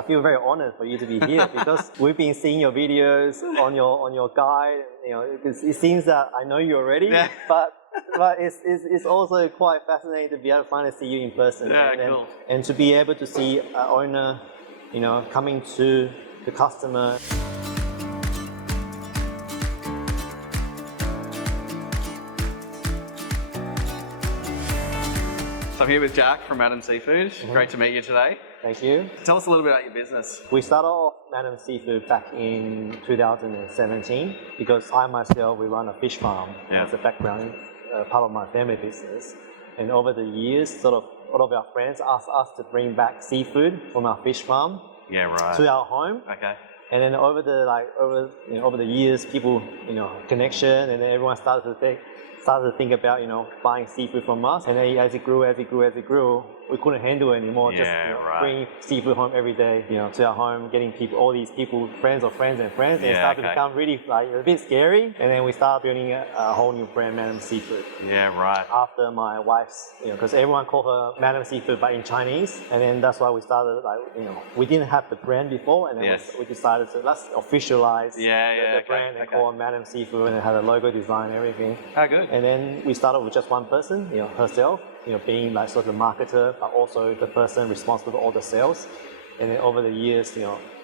I feel very honored for you to be here because we've been seeing your videos on your guide. You know, it seems that I know you already, but it's also quite fascinating to be able to finally see you in person. Cool. And to be able to see an owner, you know, coming to the customer. So I'm here with Jack from Madam Seafood. Great to meet you today. Thank you. Tell us a little bit about your business. We started off Madam Seafood back in 2017 because I myself, we run a fish farm as a background, part of my family business. And over the years, sort of all of our friends asked us to bring back seafood from our fish farm to our home. Okay. And then over the years, people, connection, and then everyone started to think about, buying seafood from us. And then as it grew, we couldn't handle it anymore. Bringing seafood home every day, to our home, getting all these people, friends of friends and friends, and it started to become really a bit scary. And then we started building a whole new brand, Madam Seafood. After my wife's, because everyone called her Madam Seafood, but in Chinese. And then that's why we started, we didn't have the brand before, and then we decided to let's officialize the brand and call it Madam Seafood, and it had a logo design and everything. Oh, good. And then we started with just one person, herself, being like sort of the marketer, but also the person responsible for all the sales. And then over the years,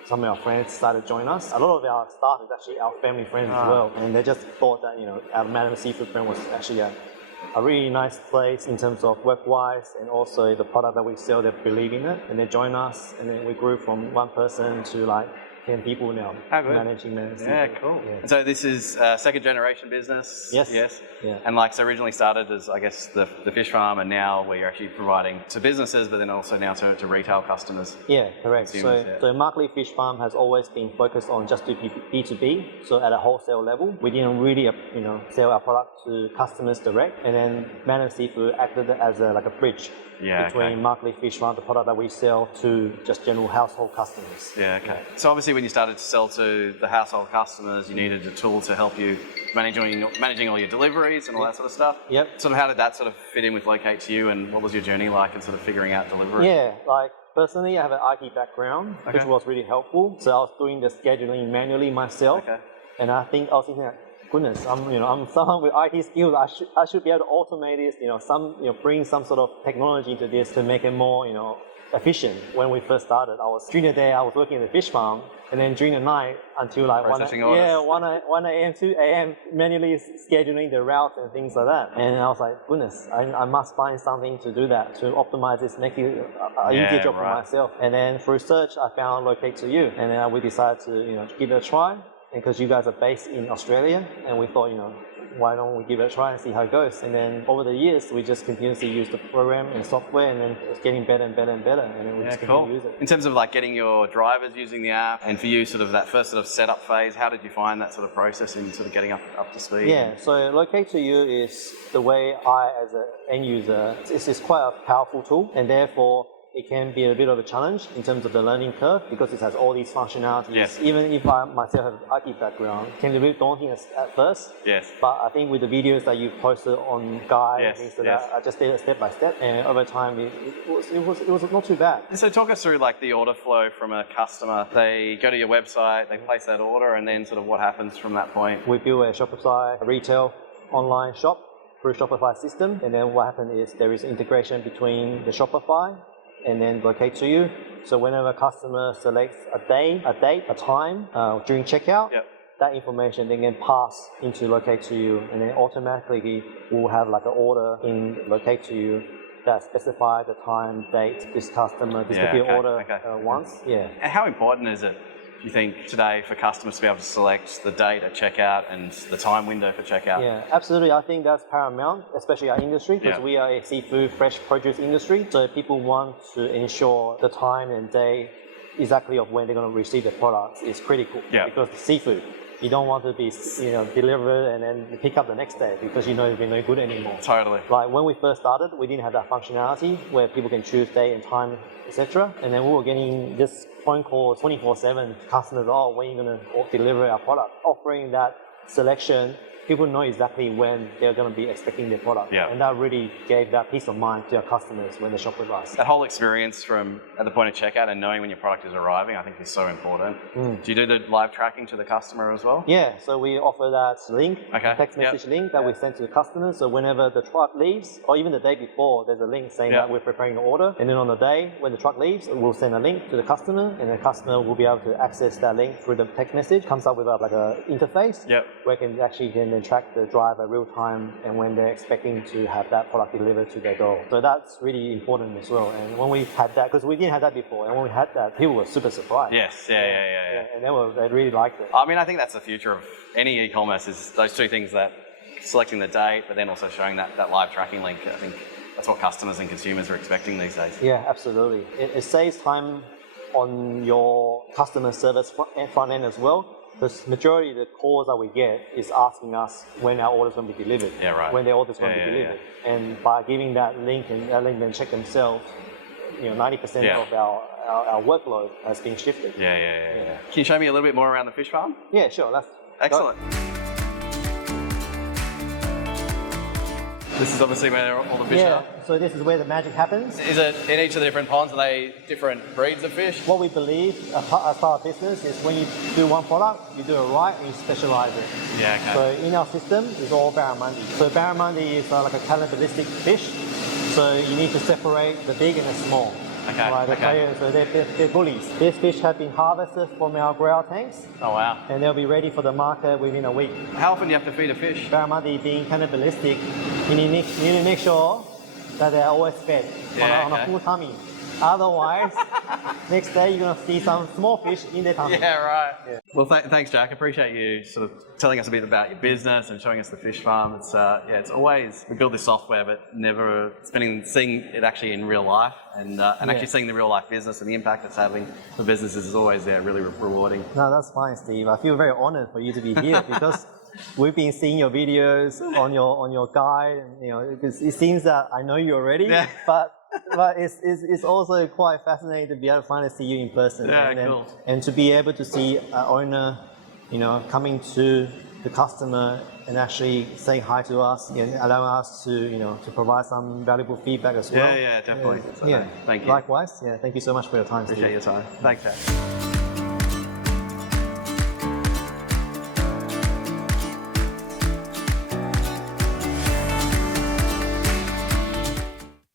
some of our friends started joining us. A lot of our staff is actually our family friends as well. And they just thought that, our Madam Seafood brand was actually a really nice place in terms of work-wise, and also the product that we sell, they believe in it. And they joined us, and then we grew from one person to like 10 people now managing Madam Seafood. Yeah, cool. Yeah. So this is a second generation business? Yes. Yeah. And so originally started as, I guess, the fish farm, and now where you're actually providing to businesses, but then also now to retail customers. Yeah, correct. So Markley Fish Farm has always been focused on just B2B, so at a wholesale level. We didn't really, sell our product to customers direct, and then Madam Seafood acted as a bridge between Markley Fish Farm, the product that we sell, to just general household customers. So obviously when you started to sell to the household customers, you needed a tool to help you managing all your deliveries and all that sort of stuff. Sort of how did that sort of fit in with Locate2u, and what was your journey like in sort of figuring out delivery? Personally, I have an IT background, which was really helpful. So I was doing the scheduling manually myself, and I was thinking, goodness, I'm someone with IT skills. I should be able to automate this. Bring some sort of technology into this to make it more, efficient. When we first started, during the day I was working at the fish farm, and then during the night until like 1 a.m., 2 a.m. manually scheduling the routes and things like that. And I was like, goodness, I must find something to do that, to optimize this, make it an easier job for myself. And then through search, I found Locate2u, and then we decided to give it a try. And because you guys are based in Australia, and we thought, why don't we give it a try and see how it goes? And then over the years, we just continuously use the program and software, and then it's getting better and better and better, and then we just continue to use it. In terms of like getting your drivers using the app, and for you sort of that first sort of setup phase, how did you find that sort of process in sort of getting up to speed? So Locate2u is the way I, as an end user, it's quite a powerful tool, and therefore it can be a bit of a challenge in terms of the learning curve, because it has all these functionalities. Even if I myself have an IT background, it can be a bit daunting at first. But I think with the videos that you've posted on Guide and things like that, I just did it step by step, and over time it was not too bad. So talk us through like the order flow from a customer. They go to your website, they place that order, and then sort of what happens from that point? We build a Shopify, a retail online shop through Shopify system, and then what happens is there is integration between the Shopify and then Locate2u. So whenever a customer selects a date, a time during checkout, that information then can pass into Locate2u, and then automatically we'll have like an order in Locate2u that specifies the time, date, this customer, this particular order wants. And how important is it, do you think, today for customers to be able to select the date at checkout and the time window for checkout? Absolutely. I think that's paramount, especially our industry, because we are a seafood, fresh produce industry. So people want to ensure the time and day exactly of when they're going to receive the products is critical. Because seafood, you don't want to be delivered and then pick up the next day, because it's been no good anymore. Totally. Like when we first started, we didn't have that functionality where people can choose date and time, etc. And then we were getting just phone calls 24/7, customers, when are you going to deliver our product? Offering that selection, people know exactly when they're going to be expecting their product. Yeah. And that really gave that peace of mind to our customers when they shop with us. That whole experience from at the point of checkout and knowing when your product is arriving, I think is so important. Do you do the live tracking to the customer as well? Yeah, so we offer that link, text message link that we send to the customer. So whenever the truck leaves, or even the day before, there's a link saying that we're preparing the order. And then on the day when the truck leaves, we'll send a link to the customer, and the customer will be able to access that link through the text message. Comes up with like a interface where can actually then track the driver real time and when they're expecting to have that product delivered to their door. So that's really important as well. And when we had that, because we didn't have that before, and when we had that, people were super surprised. Yes, And they really liked it. I mean, I think that's the future of any e-commerce, is those two things, that selecting the date, but then also showing that live tracking link. I think that's what customers and consumers are expecting these days. Yeah, absolutely. It saves time on your customer service front end as well. Because majority of the calls that we get is asking us when our order's going to be delivered. Yeah, right. When the order's going to be delivered. And by giving that link and that link then check themselves, 90% of our workload has been shifted. Yeah. Can you show me a little bit more around the fish farm? Yeah, sure. Excellent. This is obviously where all the fish are. So this is where the magic happens. Is it in each of the different ponds, are they different breeds of fish? What we believe as part of business is when you do one product, you do it right and you specialize it. Yeah, okay. So in our system, it's all barramundi. So barramundi is like a cannibalistic fish. So you need to separate the big and the small. Okay. Right? So they're bullies. These fish have been harvested from our grower tanks. Oh wow. And they'll be ready for the market within a week. How often do you have to feed a fish? Barramundi being cannibalistic, you need to make sure that they're always fed on a full tummy. Otherwise, next day you're going to see some small fish in their tummy. Yeah, right. Yeah. Well, thanks, Jack. I appreciate you sort of telling us a bit about your business and showing us the fish farm. It's it's always, we build this software, but never seeing it actually in real life, and actually seeing the real life business and the impact it's having for businesses is always really rewarding. No, that's fine, Steve. I feel very honored for you to be here because we've been seeing your videos on your guide, and because it seems that I know you already, but it's also quite fascinating to be able to finally see you in person, and to be able to see an owner, coming to the customer and actually saying hi to us and allowing us to provide some valuable feedback as well. Yeah, definitely. So, thank you. Likewise. Yeah, thank you so much for your time. Appreciate your time. Thanks, Jack.